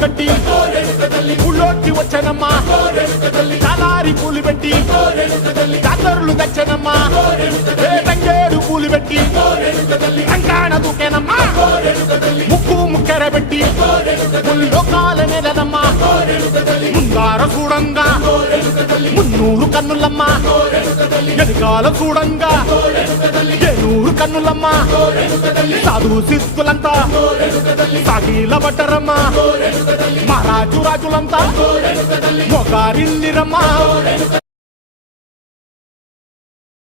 కట్టి ఊళ్ళోకి వచ్చానమ్మా చాలారి పూలు పెట్టి జాతరలు తెచ్చానమ్మా తంగేడు పూలు పెట్టి రంగాణ దూకేనమ్మా ముక్కు ముక్కెర పెట్టి ముల్లోకాల నెలనమ్మా ముందార చూడంగా మున్నూరు కన్నులమ్మా ఎనకాల చూడంగా ఏనూరు కన్నులమ్మా సాధు సిద్ధులంతా సాగిల పట్టరమ్మా మహారాజు రాజులంతా మొగారిల్లిరమ్మా